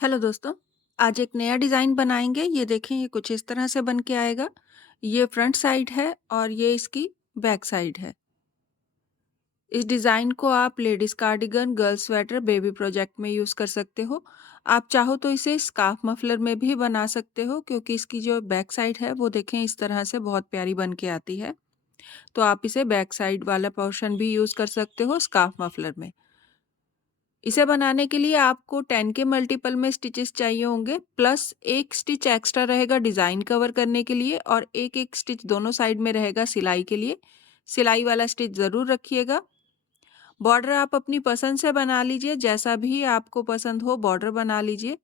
Hello दोस्तों, आज एक नया डिज़ाइन बनाएँगे। ये देखें, ये कुछ इस तरह से बन के आएगा। ये फ्रंट साइड है और ये इसकी बैक साइड है। इस डिज़ाइन को आप ladies cardigan, girls sweater, baby project में यूज़ कर सकते हो। आप चाहो तो इसे स्कार्फ मफलर में भी बना सकते हो, क्योंकि इसकी जो बैक साइड है वो देखें इस तरह से बहुत प्यारी बन के आती है। तो आप इसे बैक साइड वाला पोर्शन भी यूज़ कर सकते हो स्कार्फ मफलर में। इसे बनाने के लिए आपको 10 के मल्टीपल में स्टिचेस चाहिए होंगे, प्लस एक स्टिच एक्स्ट्रा रहेगा डिज़ाइन कवर करने के लिए और एक-एक स्टिच दोनों साइड में रहेगा सिलाई के लिए। सिलाई वाला स्टिच ज़रूर रखिएगा। बॉर्डर आप अपनी पसंद से बना लीजिए, जैसा भी आपको पसंद हो बॉर्डर बना लीजिए।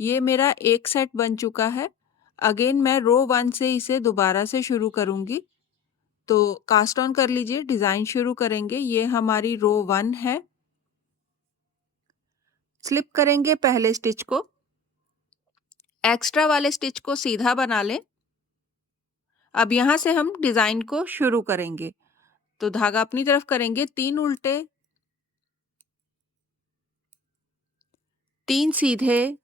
ये मेरा एक सेट बन चुका है। अगेन मैं रो 1 से इसे दोबारा से शुरू करूँगी। तो कास्ट ऑन कर लीजिए, डिज़ाइन शुरू करेंगे। ये हमारी रो 1 है। स्लिप करेंगे पहले स्टिच को। एक्स्ट्रा वाले स्टिच को सीधा बना लें। अब यहाँ से हम डिज़ाइन को शुरू करेंगे। तो धागा अपनी तरफ करेंगे, 3 उल्टे, 3 सीधे,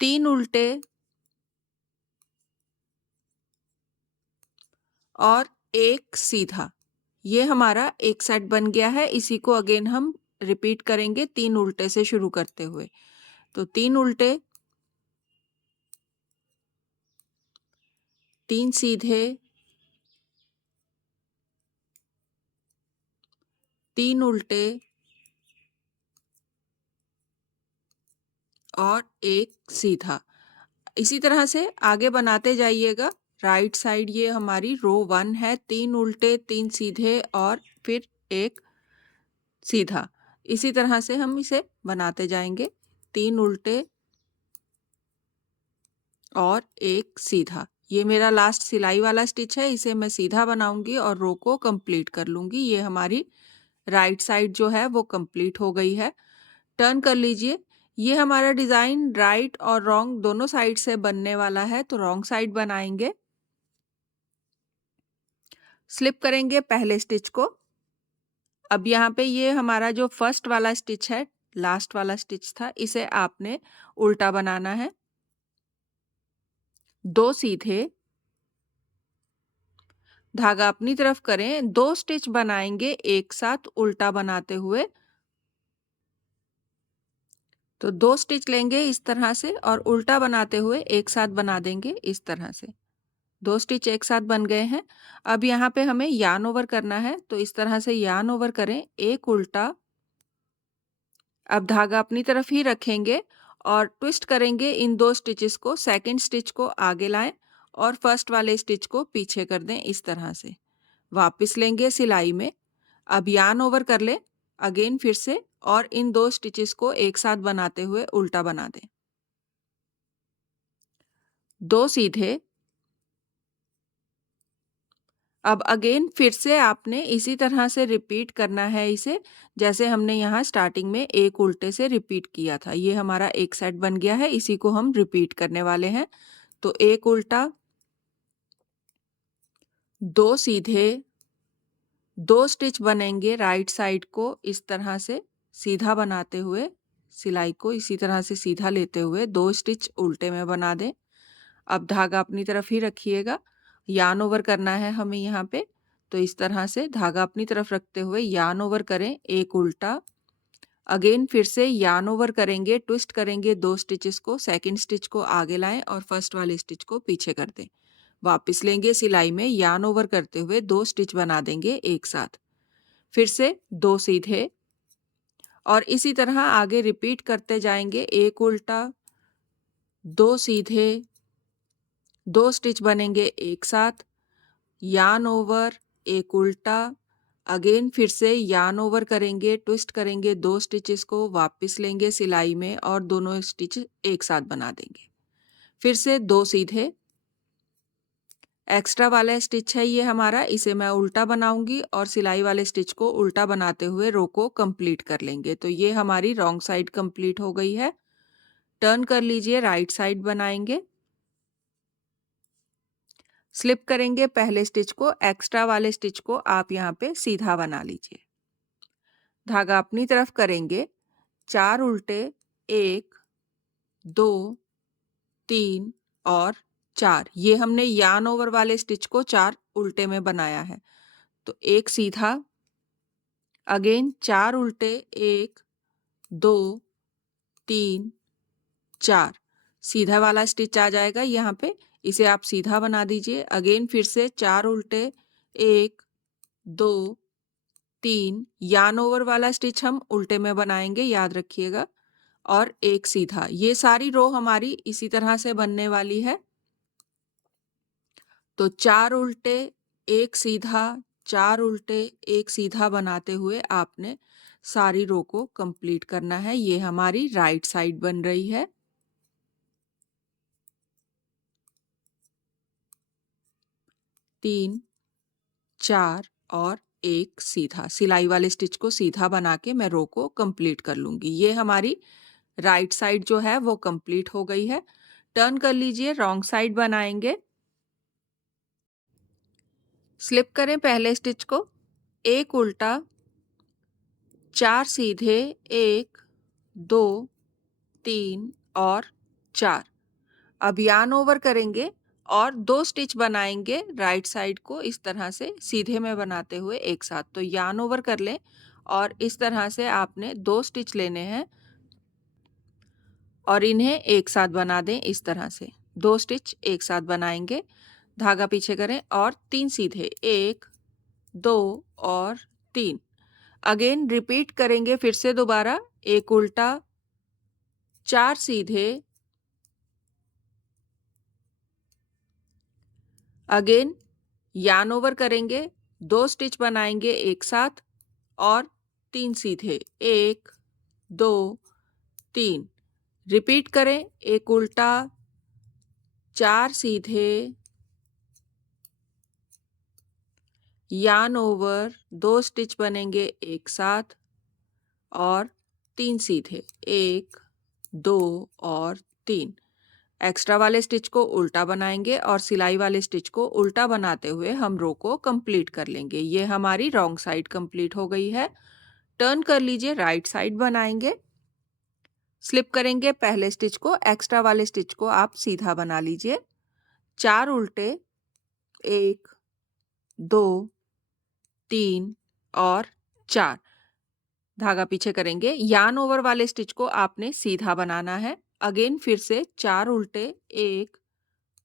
3 उल्टे और 1 सीधा। ये हमारा एक सेट बन गया है। इसी को अगेन हम रिपीट करेंगे 3 उल्टे से शुरू करते हुए। तो 3 उल्टे, 3 सीधे, 3 उल्टे और 1 सीधा। इसी तरह से आगे बनाते जाइएगा। राइट साइड ये हमारी रो 1 है, 3 उल्टे, 3 सीधे और फिर 1 सीधा। इसी तरह से हम इसे बनाते जाएंगे, 3 उल्टे और 1 सीधा। ये मेरा लास्ट सिलाई वाला स्टिच है, इसे मैं सीधा बनाऊंगी और रो को कंप्लीट कर लूंगी। ये हमारी राइट साइड जो है वो कंप्लीट हो गई है। टर्न कर लीजिए। ये हमारा डिज़ाइन राइट और रॉन्ग दोनों साइड से बनने वाला है, तो रॉन्ग साइड बनाएंगे। स्लिप करेंगे पहले स्टिच को। अब यहाँ पे ये हमारा जो फर्स्ट वाला स्टिच है, लास्ट वाला स्टिच था, इसे आपने उल्टा बनाना है। 2 सीधे, धागा अपनी तरफ करें, 2 स्टिच बनाएंगे एक साथ उल्टा बनाते हुए। तो 2 स्टिच लेंगे इस तरह से और उल्टा बनाते हुए एक साथ बना देंगे इस तरह से। 2 स्टिच एक साथ बन गए हैं। अब यहाँ पे हमें यार्न ओवर करना है, तो इस तरह से यार्न ओवर करें, एक उल्टा। अब धागा अपनी तरफ ही रखेंगे और ट्विस्ट करेंगे इन 2 स्टिचेस को। सेकंड स्टिच को आगे लाएं और फर्स्ट वाले स्टिच को पीछे कर दें इस तरह से। वापस लेंगे सिलाई में। अब यार्न ओवर कर लें अगेन फिर से और इन 2 स्टिचेस को एक साथ बनाते हुए उल्टा बना दें। 2 सीधे। अब अगेन फिर से आपने इसी तरह से रिपीट करना है इसे, जैसे हमने यहाँ स्टार्टिंग में एक उल्टे से रिपीट किया था। ये हमारा एक सेट बन गया है, इसी को हम रिपीट करने वाले हैं। तो एक उल्टा, 2 सीधे, 2 स्टिच बनेंगे राइट साइड को इस तरह से सीधा बनाते हुए, सिलाई को इसी तरह से सीधा लेते हुए 2 स्टिच उल्टे में बना दें। अब धागा अपनी तरफ ही रखिएगा। यार्न ओवर करना है हमें यहाँ पे, तो इस तरह से धागा अपनी तरफ रखते हुए यार्न ओवर करें, एक उल्टा। अगेन फिर से यार्न ओवर करेंगे, ट्विस्ट करेंगे 2 स्टिचेस को, सेकंड स्टिच को आगे लाएं और फर्स्ट वाले स्टिच को पीछे कर दें। वापस लेंगे सिलाई में, यार्न ओवर करते हुए 2 स्टिच बना देंगे एक साथ। फिर से 2 सीधे और इसी तरह आगे रिपीट करते जाएंगे। एक उल्टा, 2 सीधे, 2 स्टिच बनेंगे एक साथ, यार्न ओवर, एक उल्टा। अगेन फिर से यार्न ओवर करेंगे, ट्विस्ट करेंगे 2 स्टिचेस को, वापस लेंगे सिलाई में और दोनों स्टिच एक साथ बना देंगे। फिर से 2 सीधे, एक्स्ट्रा वाला स्टिच है ये हमारा, इसे मैं उल्टा बनाऊंगी और सिलाई वाले स्टिच को उल्टा बनाते हुए रो को कंप्लीट कर लेंगे। तो ये हमारी रॉन्ग साइड कंप्लीट हो गई है। टर्न कर लीजिए, राइट साइड बनाएंगे। स्लिप करेंगे पहले स्टिच को, एक्स्ट्रा वाले स्टिच को आप यहाँ पे सीधा बना लीजिए। धागा अपनी तरफ करेंगे, 4 उल्टे, 1, 2, 3 और 4। ये हमने यार्न ओवर वाले स्टिच को 4 उल्टे में बनाया है। तो एक सीधा, अगेन 4 उल्टे, 1, 2, 3, 4। सीधा वाला स्टिच आ जाएगा यहाँ पे, इसे आप सीधा बना दीजिए। अगेन फिर से 4 उल्टे, 1, 2, 3। यार्न ओवर वाला स्टिच हम उल्टे में बनाएंगे, याद रखिएगा। और एक सीधा। ये सारी रो हमारी इसी तरह से बनने वाली है। तो 4 उल्टे, 1 सीधा, 4 उल्टे, 1 सीधा बनाते हुए आपने सारी रो को कंप्लीट करना है। ये हमारी राइट साइड बन रही है। 3, 4 और 1 सीधा। सिलाई वाले स्टिच को सीधा बना के मैं रो को कंप्लीट कर लूंगी। ये हमारी राइट साइड जो है वो कंप्लीट हो गई है। टर्न कर लीजिए, रॉन्ग साइड बनाएंगे। स्लिप करें पहले स्टिच को, 1 उल्टा, 4 सीधे, 1, 2, 3 और 4। अब यार्न ओवर करेंगे और 2 स्टिच बनाएंगे राइट साइड को इस तरह से सीधे में बनाते हुए एक साथ। तो यार्न ओवर कर लें और इस तरह से आपने 2 स्टिच लेने हैं और इन्हें एक साथ बना दें इस तरह से। 2 स्टिच एक साथ बनाएंगे, धागा पीछे करें और 3 सीधे, 1, 2 और 3। अगेन रिपीट करेंगे फिर से दोबारा, 1 उल्टा, 4 सीधे, अगेन यार्न ओवर करेंगे, 2 स्टिच बनाएंगे एक साथ और 3 सीधे, 1, 2, 3। रिपीट करें, 1 उल्टा, 4 सीधे, यार्न ओवर, 2 स्टिच बनेंगे एक साथ और 3 सीधे, 1, 2 और 3। एक्स्ट्रा वाले स्टिच को उल्टा बनाएंगे और सिलाई वाले स्टिच को उल्टा बनाते हुए हम रो को कंप्लीट कर लेंगे। ये हमारी रॉन्ग साइड कंप्लीट हो गई है। टर्न कर लीजिए, राइट साइड बनाएंगे। स्लिप करेंगे पहले स्टिच को, एक्स्ट्रा वाले स्टिच को आप सीधा बना लीजिए। 4 उल्टे, 1, 2, 3 और 4। धागा पीछे करेंगे, यार्न ओवर वाले स्टिच को आपने सीधा बनाना है। अगेन फिर से 4 उल्टे, 1,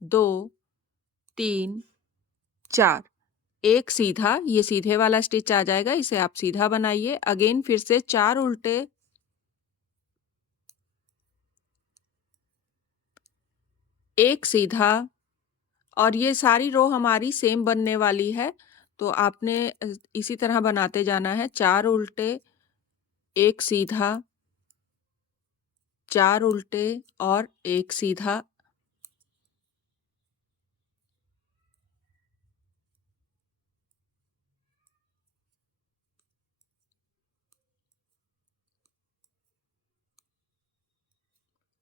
2, 3, 4। एक सीधा, ये सीधे वाला स्टिच आ जाएगा, इसे आप सीधा बनाइए। अगेन फिर से 4 उल्टे, 1 सीधा और ये सारी रो हमारी सेम बनने वाली है। तो आपने इसी तरह बनाते जाना है। 4 उल्टे, 1 सीधा, 4 उल्टे और 1 सीधा।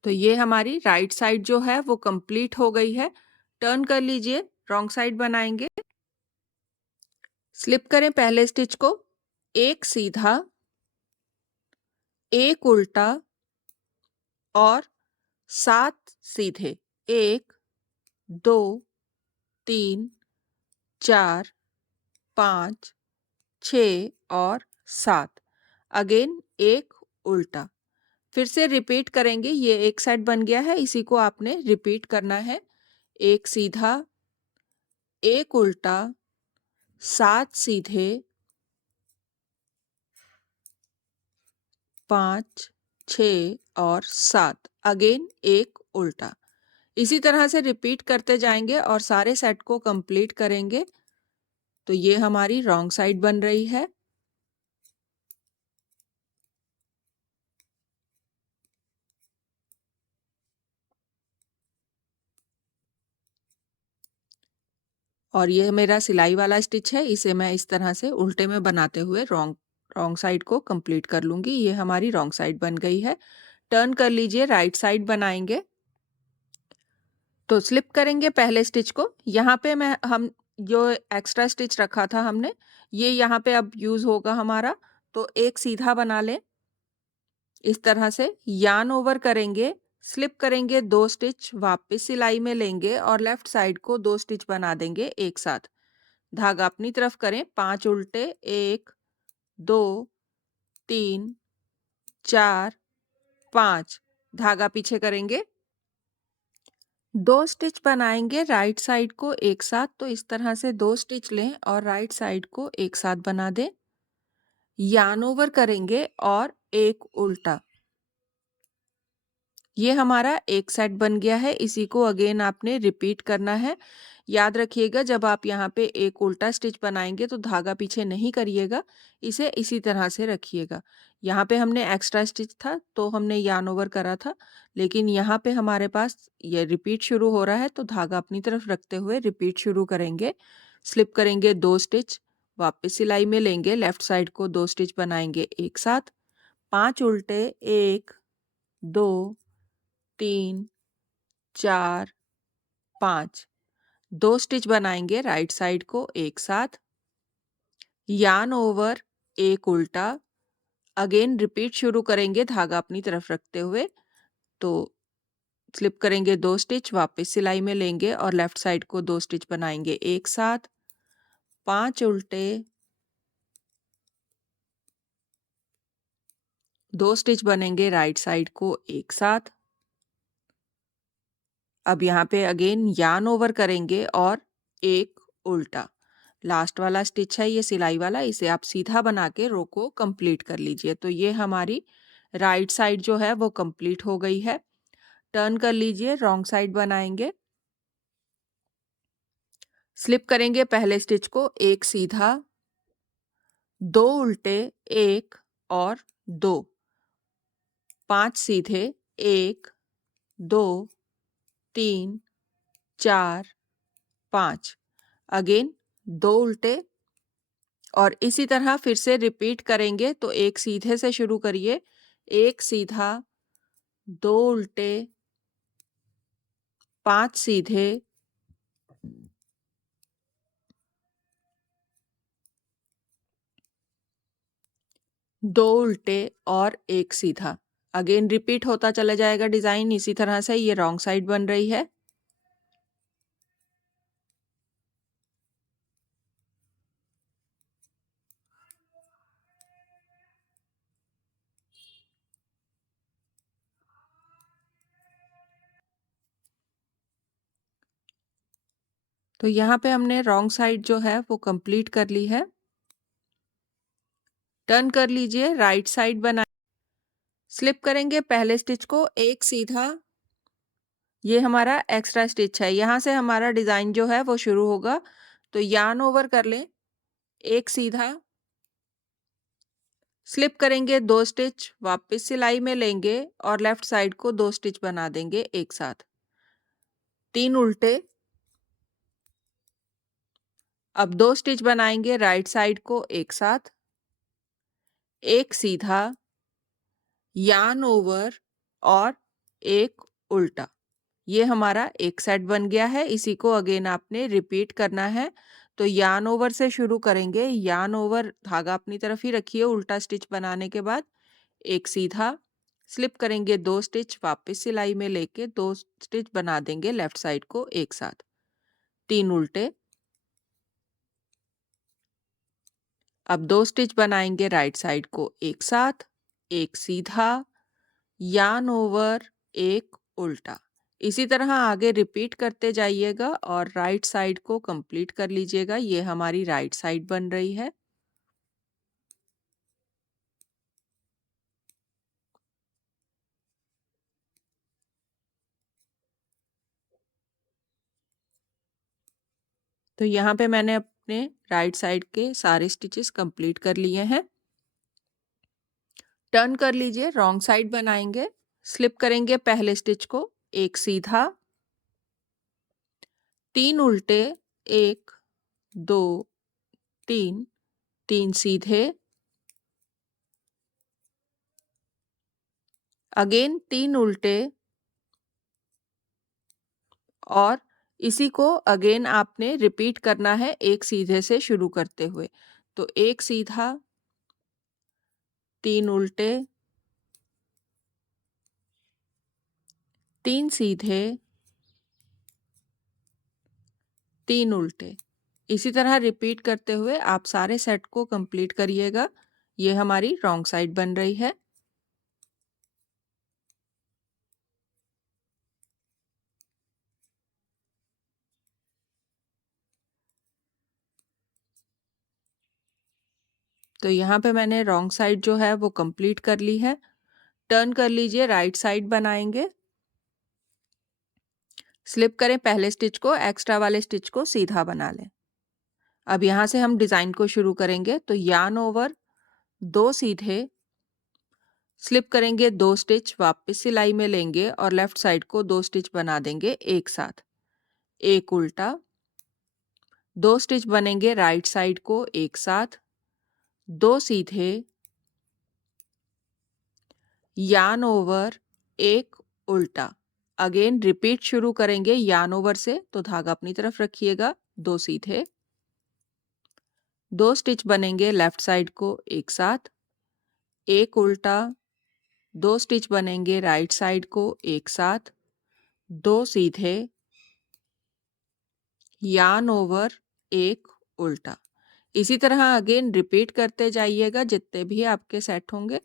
तो ये हमारी राइट साइड जो है वो कंप्लीट हो गई है। टर्न कर लीजिए, रॉन्ग साइड बनाएंगे। स्लिप करें पहले स्टिच को, 1 सीधा, 1 उल्टा और 7 सीधे, 1, 2, 3, 4, 5, 6 और 7। अगेन 1 उल्टा। फिर से रिपीट करेंगे, ये एक साइड बन गया है, इसी को आपने रिपीट करना है। 1 सीधा, 1 उल्टा, 7 सीधे, 5, 6 और 7। अगेन 1 उल्टा। इसी तरह से रिपीट करते जाएंगे और सारे सेट को कंप्लीट करेंगे। तो ये हमारी रॉन्ग साइड बन रही है। और ये मेरा सिलाई वाला स्टिच है, इसे मैं इस तरह से उल्टे में बनाते हुए रॉन्ग रॉन्ग साइड को कंप्लीट कर लूंगी। ये हमारी रॉन्ग साइड बन गई है। टर्न कर लीजिए, राइट साइड बनाएंगे। तो स्लिप करेंगे पहले स्टिच को। यहाँ पे मैं हम जो एक्स्ट्रा स्टिच रखा था हमने, ये यहाँ पे अब यूज होगा हमारा। तो एक सीधा बना लें इस तरह से यार्न ओवर करेंगे, स्लिप करेंगे 2 स्टिच, वापस सिलाई में लेंगे और लेफ्ट साइड को 2 स्टिच बना देंगे एक साथ। धागा अपनी तरफ करें, 5 उल्टे, 1, 2, 3, 4, 5, धागा पीछे करेंगे, 2 स्टिच बनाएंगे राइट साइड को एक साथ। तो इस तरह से 2 स्टिच लें और राइट साइड को एक साथ बना दें। यार्न ओवर करेंगे और एक उल्टा। ये हमारा एक सेट बन गया है। इसी को अगेन आपने रिपीट करना है। याद रखिएगा, जब आप यहाँ पे एक उल्टा स्टिच बनाएंगे तो धागा पीछे नहीं करिएगा, इसे इसी तरह से रखिएगा। यहाँ पे हमने एक्स्ट्रा स्टिच था तो हमने यार्न ओवर करा था, लेकिन यहाँ पे हमारे पास ये रिपीट शुरू हो रहा है तो धागा अपनी तरफ रखते हुए रिपीट शुरू करेंगे। स्लिप करेंगे 2 स्टिच, वापस सिलाई में लेंगे, लेफ्ट साइड को 2 स्टिच बनाएंगे एक साथ, 5 उल्टे, 1, 2, 3, 4, 5, 2 स्टिच बनाएंगे राइट साइड को एक साथ, यार्न ओवर, एक उल्टा, अगेन रिपीट शुरू करेंगे धागा अपनी तरफ रखते हुए। तो स्लिप करेंगे 2 स्टिच, वापस सिलाई में लेंगे और लेफ्ट साइड को 2 स्टिच बनाएंगे एक साथ, 5 उल्टे, 2 स्टिच बनेंगे राइट साइड को एक साथ। अब यहाँ पे अगेन यार्न ओवर करेंगे और एक उल्टा। लास्ट वाला स्टिच है ये सिलाई वाला, इसे आप सीधा बना के रो को कंप्लीट कर लीजिए। तो ये हमारी राइट साइड जो है वो कंप्लीट हो गई है। टर्न कर लीजिए, रॉन्ग साइड बनाएंगे। स्लिप करेंगे पहले स्टिच को, एक सीधा, 2 उल्टे, 1 और 2, 5 सीधे, 1, 2, 3, 4, 5, अगेन 2 उल्टे और इसी तरह फिर से रिपीट करेंगे। तो एक सीधे से शुरू करिए, एक सीधा, 2 उल्टे, 5 सीधे, 2 उल्टे और एक सीधा। अगेन रिपीट होता चला जाएगा डिजाइन इसी तरह से। ये रॉन्ग साइड बन रही है। तो यहाँ पे हमने रॉन्ग साइड जो है वो कंप्लीट कर ली है। टर्न कर लीजिए, राइट साइड बना, स्लिप करेंगे पहले स्टिच को, एक सीधा, ये हमारा एक्स्ट्रा स्टिच है, यहाँ से हमारा डिजाइन जो है वो शुरू होगा। तो यार्न ओवर कर लें, एक सीधा, स्लिप करेंगे 2 स्टिच, वापस सिलाई में लेंगे और लेफ्ट साइड को 2 स्टिच बना देंगे एक साथ, 3 उल्टे, अब 2 स्टिच बनाएंगे राइट साइड को एक साथ, एक सीधा, यार्न ओवर और एक उल्टा। ये हमारा एक सेट बन गया है। इसी को अगेन आपने रिपीट करना है। तो यार्न ओवर से शुरू करेंगे, यार्न ओवर, धागा अपनी तरफ ही रखिए उल्टा स्टिच बनाने के बाद, एक सीधा, स्लिप करेंगे 2 स्टिच, वापस सिलाई में लेके 2 स्टिच बना देंगे लेफ्ट साइड को एक साथ, 3 उल्टे, अब 2 स्टिच बनाएंगे राइट साइड को एक साथ, एक सीधा, यार्न ओवर, एक उल्टा। इसी तरह आगे रिपीट करते जाइएगा और राइट साइड को कंप्लीट कर लीजिएगा। ये हमारी राइट साइड बन रही है। तो यहाँ पे मैंने अपने राइट साइड के सारे स्टिचेस कंप्लीट कर लिए हैं। टर्न कर लीजिए, रॉन्ग साइड बनाएंगे, स्लिप करेंगे पहले स्टिच को, एक सीधा, 3 उल्टे, 1, 2, 3, 3 सीधे, अगेन 3 उल्टे और इसी को अगेन आपने रिपीट करना है एक सीधे से शुरू करते हुए। तो एक सीधा, 3 उल्टे, 3 सीधे, 3 उल्टे। इसी तरह रिपीट करते हुए आप सारे सेट को कंप्लीट करिएगा। ये हमारी रॉन्ग साइड बन रही है। तो यहाँ पे मैंने रॉन्ग साइड जो है वो कंप्लीट कर ली है। टर्न कर लीजिए, राइट साइड बनाएंगे। स्लिप करें पहले स्टिच को, एक्स्ट्रा वाले स्टिच को सीधा बना लें। अब यहाँ से हम डिज़ाइन को शुरू करेंगे। तो यार्न ओवर 2 सीधे, स्लिप करेंगे 2 स्टिच, वापस सिलाई में लेंगे और लेफ्ट साइड को 2 स्टिच बना देंगे एक साथ। एक उल्टा, 2 स्टिच बनेंगे राइट साइड को एक साथ, 2 सीधे, यार्न ओवर, 1 उल्टा। अगेन रिपीट शुरू करेंगे यार्न ओवर से, तो धागा अपनी तरफ रखिएगा, 2 सीधे, 2 स्टिच बनेंगे लेफ्ट साइड को एक साथ, 1 उल्टा, 2 स्टिच बनेंगे राइट साइड को एक साथ, 2 सीधे, यार्न ओवर, 1 उल्टा। इसी तरह अगेन रिपीट करते जाइएगा जितने भी आपके सेट होंगे।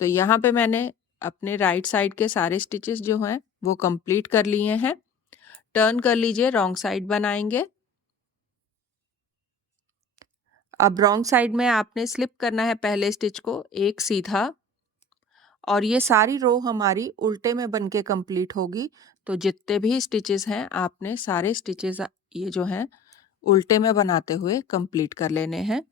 तो यहाँ पे मैंने अपने राइट साइड के सारे स्टिचेस जो हैं वो कंप्लीट कर लिए हैं। टर्न कर लीजिए, रॉन्ग साइड बनाएंगे। अब रॉन्ग साइड में आपने स्लिप करना है पहले स्टिच को, एक सीधा, और ये सारी रो हमारी उल्टे में बन के कंप्लीट होगी। तो जितने भी स्टिचेस हैं आपने सारे स्टिचेस ये जो हैं उल्टे में बनाते हुए कंप्लीट कर लेने हैं।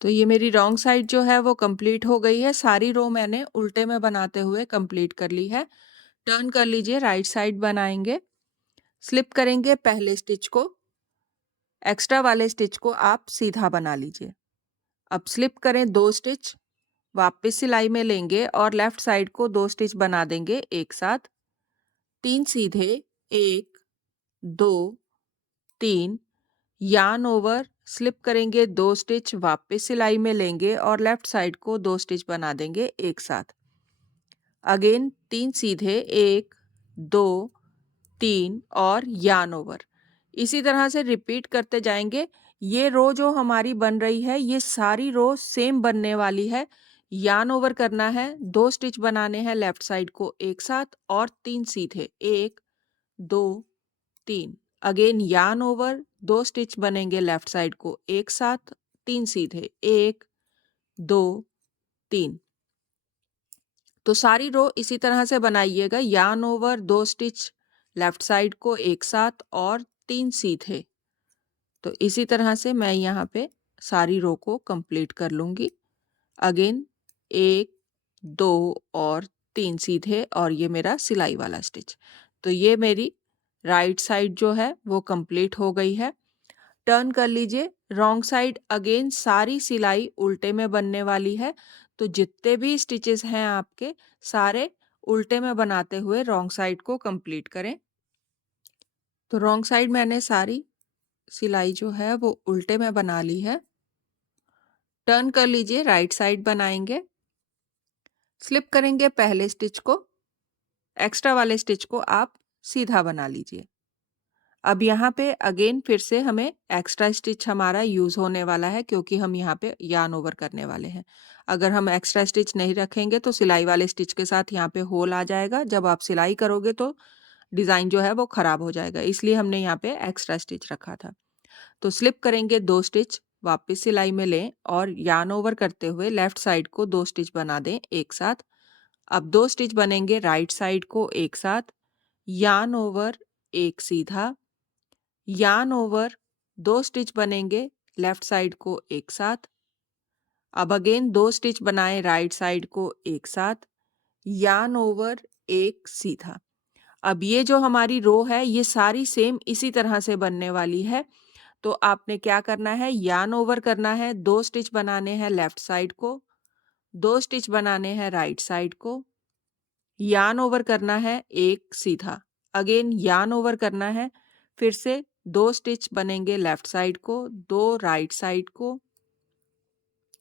तो ये मेरी रॉन्ग साइड जो है वो कंप्लीट हो गई है। सारी रो मैंने उल्टे में बनाते हुए कंप्लीट कर ली है। टर्न कर लीजिए, राइट साइड बनाएंगे। स्लिप करेंगे पहले स्टिच को, एक्स्ट्रा वाले स्टिच को आप सीधा बना लीजिए। अब स्लिप करें 2 स्टिच, वापस सिलाई में लेंगे और लेफ्ट साइड को 2 स्टिच बना देंगे एक साथ, 3 सीधे, 1, 2, 3, यार्न ओवर, स्लिप करेंगे 2 स्टिच, वापस सिलाई में लेंगे और लेफ्ट साइड को 2 स्टिच बना देंगे एक साथ। अगेन 3 सीधे, 1, 2, 3 और यार्न ओवर। इसी तरह से रिपीट करते जाएंगे। ये रो जो हमारी बन रही है ये सारी रो सेम बनने वाली है। यार्न ओवर करना है, 2 स्टिच बनाने हैं लेफ्ट साइड को एक साथ और 3 सीधे, 1, 2, 3। अगेन यार्न ओवर, 2 स्टिच बनेंगे लेफ्ट साइड को एक साथ, 3 सीधे, 1, 2, 3। तो सारी रो इसी तरह से बनाइएगा। Yarn over, 2 stitch left side को एक साथ और 3 सीधे। तो इसी तरह से मैं यहाँ पे सारी रो को कंप्लीट कर लूँगी। अगेन 1, 2 और 3 सीधे और ये मेरा सिलाई वाला स्टिच। तो ये मेरी राइट साइड जो है वो कंप्लीट हो गई है। टर्न कर लीजिए, रॉन्ग साइड अगेन सारी सिलाई उल्टे में बनने वाली है। तो जितने भी स्टिचेस हैं आपके सारे उल्टे में बनाते हुए रॉन्ग साइड को कंप्लीट करें। तो रॉन्ग साइड मैंने सारी सिलाई जो है वो उल्टे में बना ली है। टर्न कर लीजिए, राइट साइड बनाएंगे। स्लिप करेंगे पहले स्टिच को, एक्स्ट्रा वाले स्टिच को आप सीधा बना लीजिए। अब यहाँ पे अगेन फिर से हमें एक्स्ट्रा स्टिच हमारा यूज़ होने वाला है क्योंकि हम यहाँ पे यार्न ओवर करने वाले हैं। अगर हम एक्स्ट्रा स्टिच नहीं रखेंगे तो सिलाई वाले स्टिच के साथ यहाँ पे होल आ जाएगा। जब आप सिलाई करोगे तो डिज़ाइन जो है वो ख़राब हो जाएगा, इसलिए हमने यहाँ पे एक्स्ट्रा स्टिच रखा था। तो स्लिप करेंगे 2 स्टिच, वापस सिलाई में लें और यार्न ओवर करते हुए लेफ्ट साइड को 2 स्टिच बना दें एक साथ। अब 2 स्टिच बनेंगे राइट साइड को एक साथ, यार्न ओवर, 1 सीधा, यार्न ओवर 2 स्टिच बनेंगे लेफ्ट साइड को एक साथ। अब अगेन 2 स्टिच बनाएं राइट साइड को एक साथ। यार्न ओवर एक सीधा। अब ये जो हमारी रो है ये सारी सेम इसी तरह से बनने वाली है। तो आपने क्या करना है, यार्न ओवर करना है, 2 स्टिच बनाने हैं लेफ्ट साइड को, 2 स्टिच बनाने हैं राइट साइड को, यार्न ओवर करना है एक सीधा। अगेन यार्न ओवर करना है, फिर से 2 स्टिच बनेंगे लेफ्ट साइड को, 2 राइट साइड को,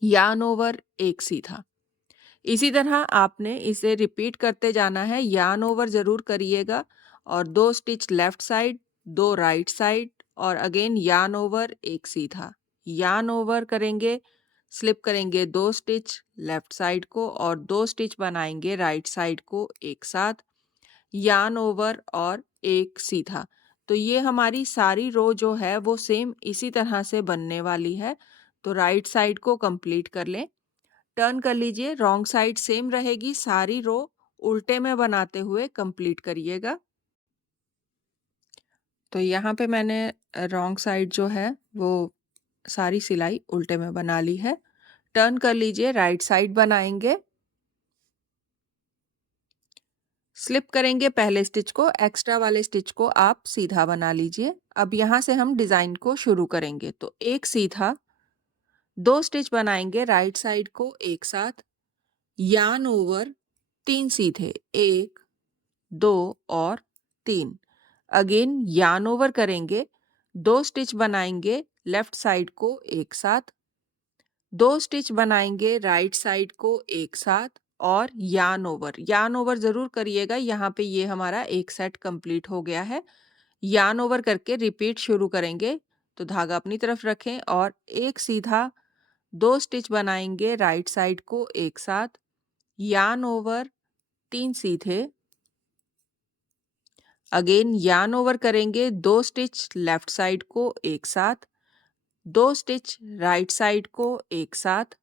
यार्न ओवर एक सीधा। इसी तरह आपने इसे रिपीट करते जाना है। यार्न ओवर जरूर करिएगा और 2 stitch left side, 2 right side और अगेन यार्न ओवर एक सीधा। यार्न ओवर करेंगे, स्लिप करेंगे 2 स्टिच लेफ्ट साइड को और 2 स्टिच बनाएंगे राइट साइड को एक साथ। यार्न ओवर और एक सीधा। तो ये हमारी सारी रो जो है वो सेम इसी तरह से बनने वाली है। तो राइट साइड को कंप्लीट कर लें। टर्न कर लीजिए, रॉन्ग साइड सेम रहेगी, सारी रो उल्टे में बनाते हुए कंप्लीट करिएगा। तो यहाँ पे मैंने रॉन्ग साइड जो है वो सारी सिलाई उल्टे में बना ली है। टर्न कर लीजिए, राइट साइड बनाएंगे, स्लिप करेंगे पहले स्टिच को, एक्स्ट्रा वाले स्टिच को आप सीधा बना लीजिए। अब यहाँ से हम डिजाइन को शुरू करेंगे। तो एक सीधा, 2 स्टिच बनाएंगे राइट साइड को एक साथ, यार्न ओवर 3 सीधे, 1 2 और 3। अगेन यार्न ओवर करेंगे, 2 स्टिच बनाएंगे लेफ्ट साइड को एक साथ, 2 स्टिच बनाएंगे राइट साइड को एक साथ और यार्न ओवर जरूर करिएगा। यहाँ पे ये हमारा एक सेट कंप्लीट हो गया है। यार्न ओवर करके रिपीट शुरू करेंगे। तो धागा अपनी तरफ रखें और एक सीधा, 2 स्टिच बनाएंगे राइट साइड को एक साथ, यार्न ओवर 3 सीधे, अगेन यार्न ओवर करेंगे, 2 स्टिच लेफ्ट साइड को एक साथ, 2 स्टिच राइट साइड को एक साथ,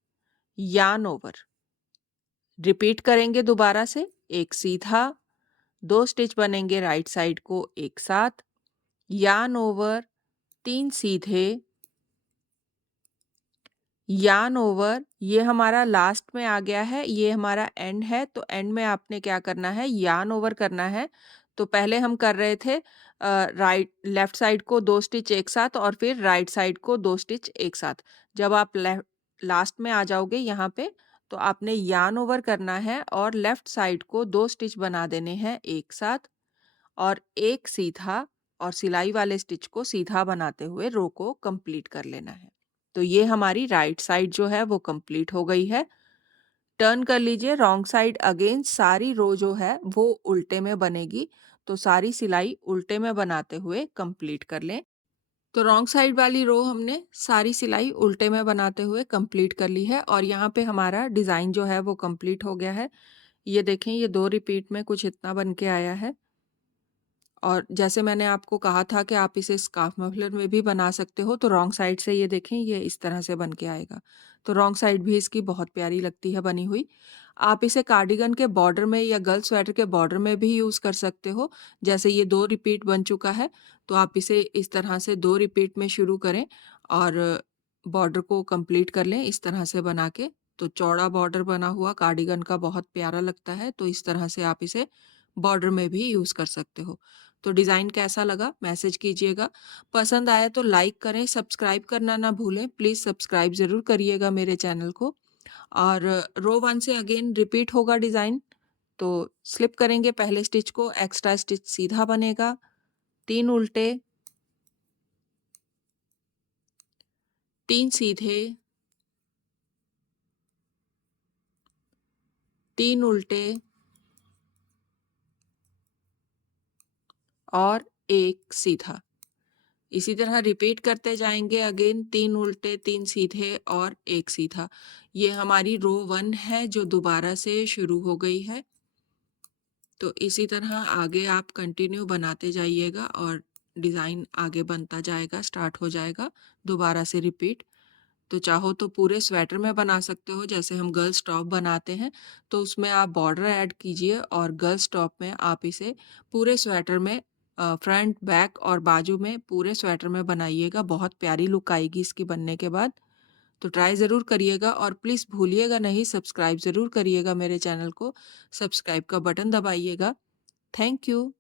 यार्न ओवर। रिपीट करेंगे दोबारा से, एक सीधा, 2 स्टिच बनेंगे राइट साइड को एक साथ, यार्न ओवर 3 सीधे, यार्न ओवर। ये हमारा लास्ट में आ गया है, ये हमारा एंड है। तो एंड में आपने क्या करना है, यार्न ओवर करना है। तो पहले हम कर रहे थे राइट लेफ्ट साइड को 2 स्टिच एक साथ और फिर राइट साइड को 2 स्टिच एक साथ। जब आप लास्ट में आ जाओगे यहाँ पे तो आपने यार्न ओवर करना है और लेफ्ट साइड को 2 स्टिच बना देने हैं एक साथ और एक सीधा, और सिलाई वाले स्टिच को सीधा बनाते हुए रो को कंप्लीट कर लेना है। तो ये हमारी राइट साइड जो है वो कंप्लीट हो गई है। टर्न कर लीजिए, रॉन्ग साइड अगेन सारी रो जो है वो उल्टे में बनेगी। तो सारी सिलाई उल्टे में बनाते हुए कंप्लीट कर लें। तो रॉन्ग साइड वाली रो हमने सारी सिलाई उल्टे में बनाते हुए कंप्लीट कर ली है और यहाँ पे हमारा डिज़ाइन जो है वो कंप्लीट हो गया है। ये देखें, ये 2 रिपीट में कुछ इतना बन के आया है। और जैसे मैंने आपको कहा था कि आप इसे स्कार्फ मफलर में भी बना सकते हो। तो रॉन्ग साइड से ये देखें, ये इस तरह से बन के आएगा। तो रॉन्ग साइड भी इसकी बहुत प्यारी लगती है बनी हुई। आप इसे कार्डिगन के बॉर्डर में या गर्ल स्वेटर के बॉर्डर में भी यूज़ कर सकते हो। जैसे ये 2 रिपीट बन चुका है तो आप इसे इस तरह से 2 रिपीट में शुरू करें और बॉर्डर को कंप्लीट कर लें इस तरह से बना के। तो चौड़ा बॉर्डर बना हुआ कार्डिगन का बहुत प्यारा लगता है। तो इस तरह से आप इसे बॉर्डर में भी यूज़ कर सकते हो। तो डिज़ाइन कैसा लगा मैसेज कीजिएगा। पसंद आया तो लाइक करें, सब्सक्राइब करना ना भूलें। प्लीज़ सब्सक्राइब ज़रूर करिएगा मेरे चैनल को। और रो 1 से अगेन रिपीट होगा डिज़ाइन। तो स्लिप करेंगे पहले स्टिच को, एक्स्ट्रा स्टिच सीधा बनेगा, 3 उल्टे, 3 सीधे, 3 उल्टे और 1 सीधा। इसी तरह रिपीट करते जाएंगे अगेन, 3 उल्टे, 3 सीधे और 1 सीधा। ये हमारी रो 1 है जो दोबारा से शुरू हो गई है। तो इसी तरह आगे आप कंटिन्यू बनाते जाइएगा और डिज़ाइन आगे बनता जाएगा, स्टार्ट हो जाएगा दोबारा से रिपीट। तो चाहो तो पूरे स्वेटर में बना सकते हो, जैसे हम गर्ल्स टॉप बनाते हैं तो उसमें आप बॉर्डर ऐड कीजिए और गर्ल्स टॉप में आप इसे पूरे स्वेटर में फ्रंट, बैक और बाजू में पूरे स्वेटर में बनाइएगा, बहुत प्यारी लुक आएगी इसकी बनने के बाद। तो ट्राई ज़रूर करिएगा और प्लीज़ भूलिएगा नहीं, सब्सक्राइब ज़रूर करिएगा मेरे चैनल को, सब्सक्राइब का बटन दबाइएगा। Thank you.